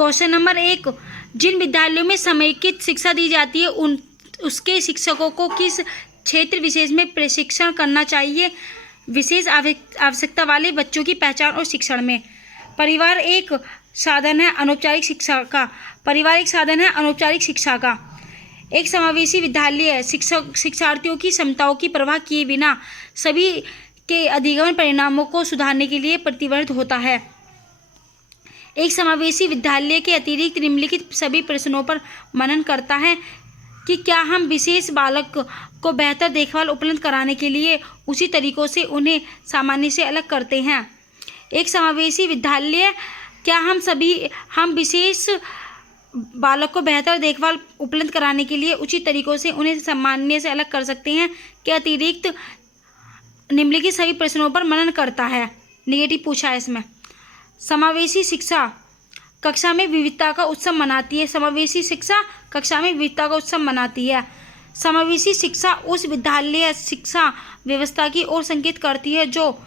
Question number 1, जिन विद्यालयों में समेकित शिक्षा दी जाती है उसके शिक्षकों को किस क्षेत्र विशेष में प्रशिक्षण करना चाहिए? विशेष आवश्यकता वाले बच्चों की पहचान और शिक्षण में। परिवार एक साधन है अनौपचारिक शिक्षा का। एक समावेशी विद्यालय शिक्षार्थियों की क्षमताओं की परवाह किए बिना सभी के अधिगम परिणामों को सुधारने के लिए प्रतिबद्ध होता है। एक समावेशी विद्यालय के अतिरिक्त निम्नलिखित सभी प्रश्नों पर मनन करता है कि क्या हम विशेष बालक को बेहतर देखभाल उपलब्ध कराने के लिए उसी तरीकों से उन्हें सामान्य से अलग करते हैं? एक समावेशी विद्यालय, क्या हम विशेष बालक को बेहतर देखभाल उपलब्ध कराने के लिए उचित तरीकों से उन्हें सामान्य से अलग कर सकते हैं के अतिरिक्त निम्नलिखित सभी प्रश्नों पर मनन करता है। नेगेटिव पूछा है इसमें। समावेशी शिक्षा कक्षा में विविधता का उत्सव मनाती है। समावेशी शिक्षा उस विद्यालय शिक्षा व्यवस्था की ओर संकेत करती है जो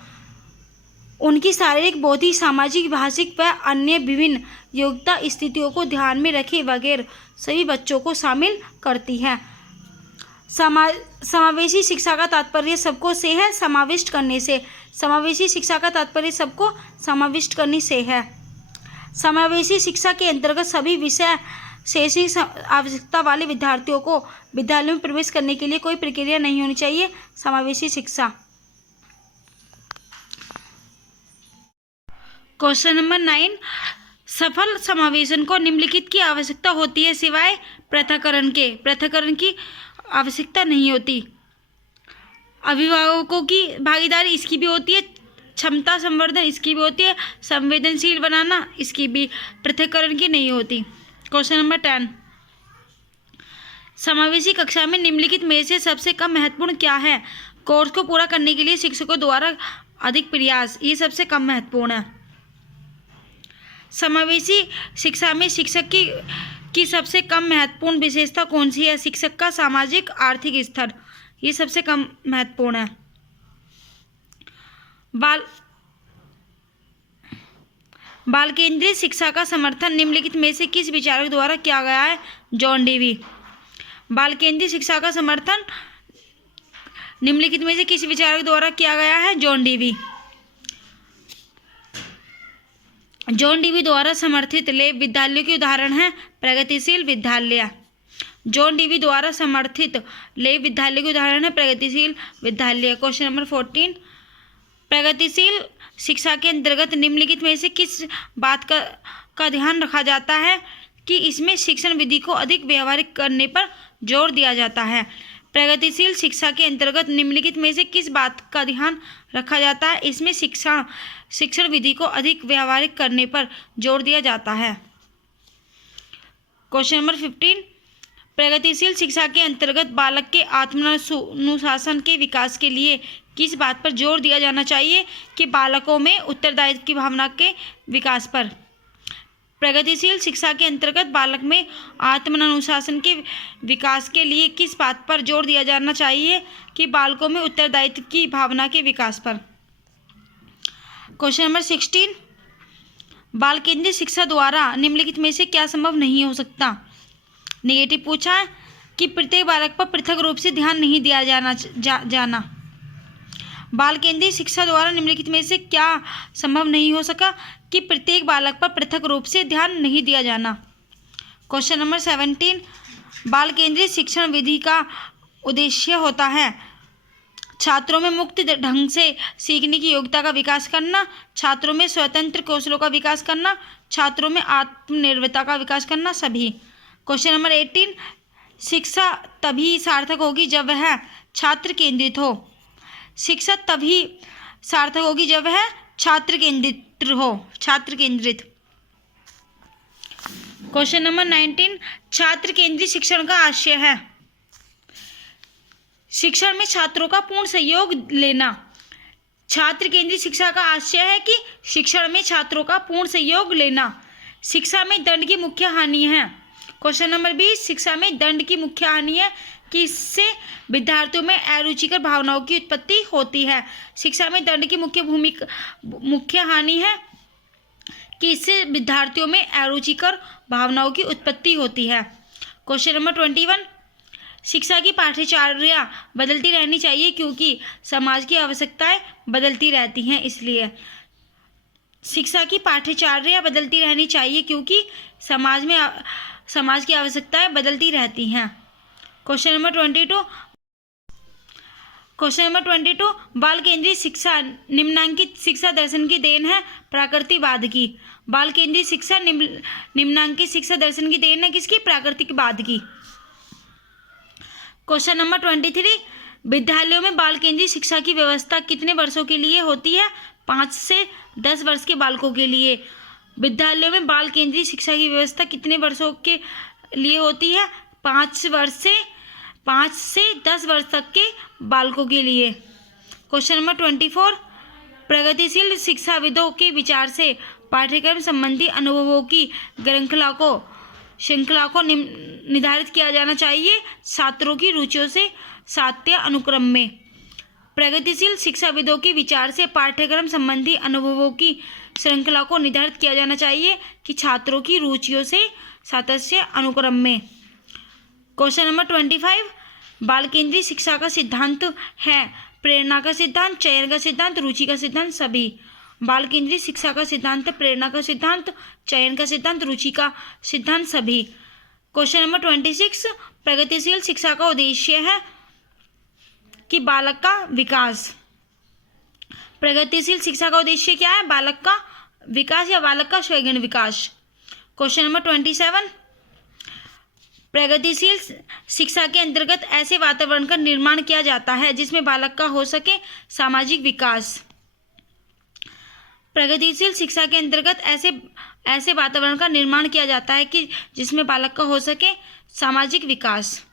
उनकी शारीरिक, बौद्धिक, सामाजिक, भाषिक व अन्य विभिन्न योग्यता स्थितियों को ध्यान में रखे बगैर सभी बच्चों को शामिल करती है। समावेशी शिक्षा का तात्पर्य सबको से है, समाविष्ट करने से। समावेशी शिक्षा का तात्पर्य सबको समाविष्ट करने से है। समावेशी शिक्षा के अंतर्गत सभी विषय शैक्षणिक आवश्यकता वाले विद्यार्थियों को विद्यालय में प्रवेश करने के लिए कोई प्रक्रिया नहीं होनी चाहिए। समावेशी शिक्षा। क्वेश्चन नंबर 9, सफल समावेशन को निम्नलिखित की आवश्यकता होती है सिवाय पृथक्करण के। पृथक्करण की आवश्यकता नहीं होती। अभिभावकों की भागीदारी इसकी भी होती है। क्षमता संवर्धन इसकी भी होती है। संवेदनशील बनाना इसकी भी, पृथक्करण की नहीं होती। क्वेश्चन नंबर 10, समावेशी कक्षा में निम्नलिखित में से सबसे कम महत्वपूर्ण क्या है? कोर्स को पूरा करने के लिए शिक्षकों द्वारा अधिक प्रयास, ये सबसे कम महत्वपूर्ण है। समावेशी शिक्षा में शिक्षक की सबसे कम महत्वपूर्ण विशेषता कौन सी है? शिक्षक का सामाजिक आर्थिक स्तर, ये सबसे कम महत्वपूर्ण है। बाल केंद्रित शिक्षा का समर्थन निम्नलिखित में से किस विचारक द्वारा किया गया है? John Dewey. बाल केंद्रित शिक्षा का समर्थन निम्नलिखित में से किस विचारक द्वारा किया गया है? John Dewey. जॉन डेवी द्वारा समर्थित लेब विद्यालयों के उदाहरण हैं प्रगतिशील विद्यालय। जॉन डेवी द्वारा समर्थित लेब विद्यालय के उदाहरण है प्रगतिशील विद्यालय। क्वेश्चन नंबर 14, प्रगतिशील शिक्षा के अंतर्गत निम्नलिखित में से किस बात का ध्यान रखा जाता है कि इसमें शिक्षण विधि को अधिक व्यावहारिक करने पर जोर दिया जाता है? प्रगतिशील शिक्षा के अंतर्गत निम्नलिखित में से किस बात का ध्यान रखा जाता है? इसमें शिक्षण विधि को अधिक व्यावहारिक करने पर जोर दिया जाता है। क्वेश्चन नंबर 15, प्रगतिशील शिक्षा के अंतर्गत बालक के आत्मानुशासन के विकास के लिए किस बात पर जोर दिया जाना चाहिए कि बालकों में उत्तरदायित्व की भावना के विकास पर? प्रगतिशील शिक्षा के अंतर्गत बालक में आत्मानुशासन के विकास के लिए किस बात पर जोर दिया जाना चाहिए कि बालकों में उत्तरदायित्व की भावना के विकास पर? क्वेश्चन नंबर 16, बाल केंद्रित शिक्षा द्वारा निम्नलिखित में से क्या संभव नहीं हो सकता? नेगेटिव पूछा है कि प्रत्येक बालक पर पृथक रूप से ध्यान नहीं दिया जाना। बाल केंद्रीय शिक्षा द्वारा निम्नलिखित में से क्या संभव नहीं हो सका कि प्रत्येक बालक पर पृथक रूप से ध्यान नहीं दिया जाना। क्वेश्चन नंबर 17, बाल केंद्रीय शिक्षण विधि का उद्देश्य होता है छात्रों में मुक्त ढंग से सीखने की योग्यता का विकास करना, छात्रों में स्वतंत्र कौशलों का विकास करना, छात्रों में आत्मनिर्भरता का विकास करना, सभी। क्वेश्चन नंबर 18, शिक्षा तभी सार्थक होगी जब वह छात्र केंद्रित हो। शिक्षा तभी सार्थक होगी जब वह छात्र केंद्रित हो। क्वेश्चन नंबर 19, छात्र केंद्रित शिक्षण का आशय है शिक्षण में छात्रों का पूर्ण सहयोग लेना। छात्र केंद्रित शिक्षा का आशय है कि शिक्षण में छात्रों का पूर्ण सहयोग लेना। शिक्षा में दंड की मुख्य हानि है। क्वेश्चन नंबर 20, शिक्षा में दंड की मुख्य हानि है कि इससे विद्यार्थियों में अरुचिकर भावनाओं की उत्पत्ति होती है। शिक्षा में दंड की मुख्य हानि है कि इससे विद्यार्थियों में अरुचिकर भावनाओं की उत्पत्ति होती है। क्वेश्चन नंबर 21, शिक्षा की पाठ्यचर्या बदलती रहनी चाहिए क्योंकि समाज की आवश्यकताएं बदलती रहती हैं, इसलिए शिक्षा की पाठ्यचर्या बदलती रहनी चाहिए क्योंकि समाज की आवश्यकताएं बदलती रहती हैं। क्वेश्चन नंबर 22, बाल केंद्रित शिक्षा निम्नांकित शिक्षा दर्शन की देन है प्राकृतिकवाद की। बाल केंद्रित शिक्षा निम्नांकित शिक्षा दर्शन की देन है किसकी? प्राकृतिकवाद की। क्वेश्चन नंबर 23, विद्यालयों में बाल केंद्रित शिक्षा की व्यवस्था कितने वर्षों के लिए होती है? 5 से 10 वर्ष के बालकों के लिए। विद्यालयों में बाल केंद्रित शिक्षा की व्यवस्था कितने वर्षों के लिए होती है? 5 से 10 वर्ष तक के बालकों के लिए। क्वेश्चन नंबर 24, प्रगतिशील शिक्षाविदों के विचार से पाठ्यक्रम संबंधी अनुभवों की श्रृंखला को निर्धारित किया जाना चाहिए छात्रों की रुचियों से सात्य अनुक्रम में। प्रगतिशील शिक्षाविदों के विचार से पाठ्यक्रम संबंधी अनुभवों की श्रृंखला को निर्धारित किया जाना चाहिए कि छात्रों की रुचियों से सातत्य अनुक्रम में। क्वेश्चन नंबर 25, बाल केंद्रित शिक्षा का सिद्धांत है प्रेरणा का सिद्धांत, चयन का सिद्धांत, रुचि का सिद्धांत, सभी। बाल केंद्रित शिक्षा का सिद्धांत प्रेरणा का सिद्धांत, चयन का सिद्धांत, रुचि का सिद्धांत, सभी। क्वेश्चन नंबर 26, प्रगतिशील शिक्षा का उद्देश्य है कि बालक का विकास। प्रगतिशील शिक्षा का उद्देश्य क्या है? बालक का विकास या बालक का स्वयं विकास। क्वेश्चन नंबर 27, प्रगतिशील शिक्षा के अंतर्गत ऐसे वातावरण का निर्माण किया जाता है जिसमें बालक का हो सके सामाजिक विकास। प्रगतिशील शिक्षा के अंतर्गत ऐसे वातावरण का निर्माण किया जाता है कि जिसमें बालक का हो सके सामाजिक विकास।